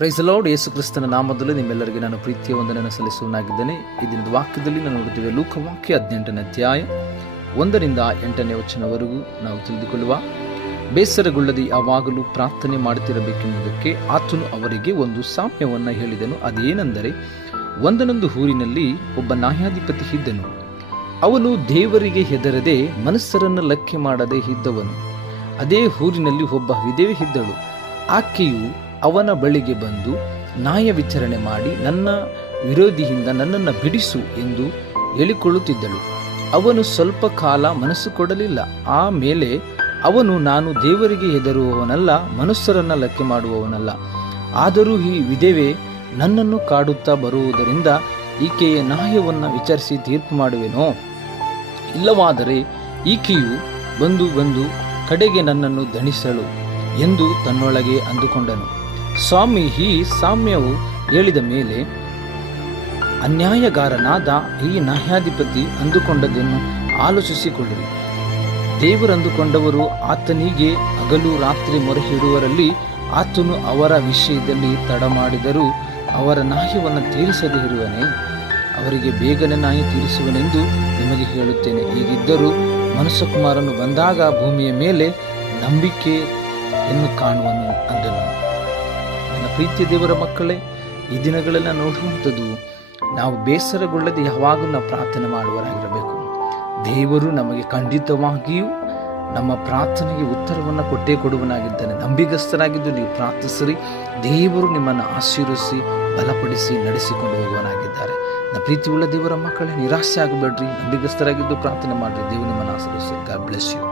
Price the lord. ಯೇಸು ಕ್ರಿಸ್ತನ ನಾಮದಲ್ಲಿ ನಿಮ್ಮೆಲ್ಲರಿಗೆ ನಾನು ಪ್ರೀತಿಯ ವಂದನೆಯನ್ನು ಸಲ್ಲಿಸುವನಾಗಿದ್ದೇನೆ. ಈ ದಿನದ ವಾಕ್ಯದಲ್ಲಿ ನಾವು ನೋಡುತ್ತೇವೆ ಲೂಕವಾಕ್ಯ 18ನೇ ಅಧ್ಯಾಯ 1ರಿಂದ 8ನೇ ವಚನವರೆಗೂ ನಾವು ತಿಳಿದುಕೊಳ್ಳುವ. ಬೇಸರಗೊಳ್ಳದೆ ಯಾವಾಗಲೂ ಪ್ರಾರ್ಥನೆ ಮಾಡುತ್ತಿರಬೇಕೆಂಬುದಕ್ಕೆ ಆತನು ಅವರಿಗೆ ಒಂದು ಸಾಮ್ಯವನ್ನು ಹೇಳಿದನು. ಅದೇನೆಂದರೆ, ಒಂದನೊಂದು ಊರಿನಲ್ಲಿ ಒಬ್ಬ ನ್ಯಾಯಾಧಿಪತಿ ಇದ್ದನು. ಅವನು ದೇವರಿಗೆ ಹೆದರದೆ ಮನುಷ್ಯರನ್ನು ಲೆಕ್ಕ ಮಾಡದೆ ಇದ್ದವನು. ಅದೇ ಊರಿನಲ್ಲಿ ಒಬ್ಬ ವಿಧವೆ ಇದ್ದಳು. ಆಕೆಯು ಅವನ ಬಳಿಗೆ ಬಂದು ನ್ಯಾಯ ವಿಚಾರಣೆ ಮಾಡಿ, ನನ್ನ ವಿರೋಧಿಯಿಂದ ನನ್ನನ್ನು ಬಿಡಿಸು ಎಂದು ಹೇಳಿಕೊಳ್ಳುತ್ತಿದ್ದಳು. ಅವನು ಸ್ವಲ್ಪ ಕಾಲ ಮನಸ್ಸು ಕೊಡಲಿಲ್ಲ. ಆಮೇಲೆ ಅವನು, ನಾನು ದೇವರಿಗೆ ಹೆದರುವವನಲ್ಲ, ಮನುಷ್ಯರನ್ನ ಲೆಕ್ಕ ಮಾಡುವವನಲ್ಲ. ಆದರೂ ಈ ವಿಧವೆ ನನ್ನನ್ನು ಕಾಡುತ್ತಾ ಬರುವುದರಿಂದ ಈಕೆಯ ನ್ಯಾಯವನ್ನು ವಿಚಾರಿಸಿ ತೀರ್ಪು ಮಾಡುವೆನೋ? ಇಲ್ಲವಾದರೆ ಈಕೆಯು ಬಂದು ಕಡೆಗೆ ನನ್ನನ್ನು ದಂಡಿಸಳು ಎಂದು ತನ್ನೊಳಗೆ ಅಂದುಕೊಂಡನು. ಸ್ವಾಮಿ, ಈ ಸಾಮ್ಯವು ಹೇಳಿದ ಮೇಲೆ ಅನ್ಯಾಯಗಾರನಾದ ಈ ನ್ಯಾಯಾಧಿಪತಿ ಅಂದುಕೊಂಡದನ್ನು ಆಲೋಚಿಸಿಕೊಳ್ಳಿರಿ. ದೇವರಂದುಕೊಂಡವರು ಆತನಿಗೆ ಹಗಲು ರಾತ್ರಿ ಮೊರೆಯಿಡುವರಲ್ಲಿ ಆತನು ಅವರ ವಿಷಯದಲ್ಲಿ ತಡ ಮಾಡಿದರೂ ಅವರ ನ್ಯಾಯವನ್ನು ತೀರಿಸದೇ ಇರುವನೇ? ಅವರಿಗೆ ಬೇಗನೆ ನ್ಯಾಯ ತೀರಿಸುವನೆಂದು ನಿಮಗೆ ಹೇಳುತ್ತೇನೆ. ಹೀಗಿದ್ದರೂ ಮನುಷ್ಯಕುಮಾರನು ಬಂದಾಗ ಭೂಮಿಯ ಮೇಲೆ ನಂಬಿಕೆಯನ್ನು ಕಾಣುವನು ಅಂದನು. ನನ್ನ ಪ್ರೀತಿಯ ದೇವರ ಮಕ್ಕಳೇ, ಈ ದಿನಗಳೆಲ್ಲ ನೋಡುವಂಥದ್ದು, ನಾವು ಬೇಸರಗೊಳ್ಳದೆ ಯಾವಾಗಲೂ ನಾವು ಪ್ರಾರ್ಥನೆ ಮಾಡುವರಾಗಿರಬೇಕು. ದೇವರು ನಮಗೆ ಖಂಡಿತವಾಗಿಯೂ ನಮ್ಮ ಪ್ರಾರ್ಥನೆಗೆ ಉತ್ತರವನ್ನು ಕೊಟ್ಟೇ ಕೊಡುವನಾಗಿದ್ದಾನೆ. ನಂಬಿಗಸ್ತರಾಗಿದ್ದು ನೀವು ಪ್ರಾರ್ಥಿಸಿರಿ, ದೇವರು ನಿಮ್ಮನ್ನು ಆಶೀರ್ವದಿಸಿ ಬಲಪಡಿಸಿ ನಡೆಸಿಕೊಂಡು ಹೋಗುವನಾಗಿದ್ದಾರೆ. ನನ್ನ ಪ್ರೀತಿಯುಳ್ಳ ದೇವರ ಮಕ್ಕಳೇ, ನಿರಾಶೆ ಆಗಬೇಡ್ರಿ, ನಂಬಿಗಸ್ತರಾಗಿದ್ದು ಪ್ರಾರ್ಥನೆ ಮಾಡಿರಿ. ದೇವರು ನಿಮ್ಮನ್ನು ಆಶೀರ್ವದಿಸಿ. God bless you.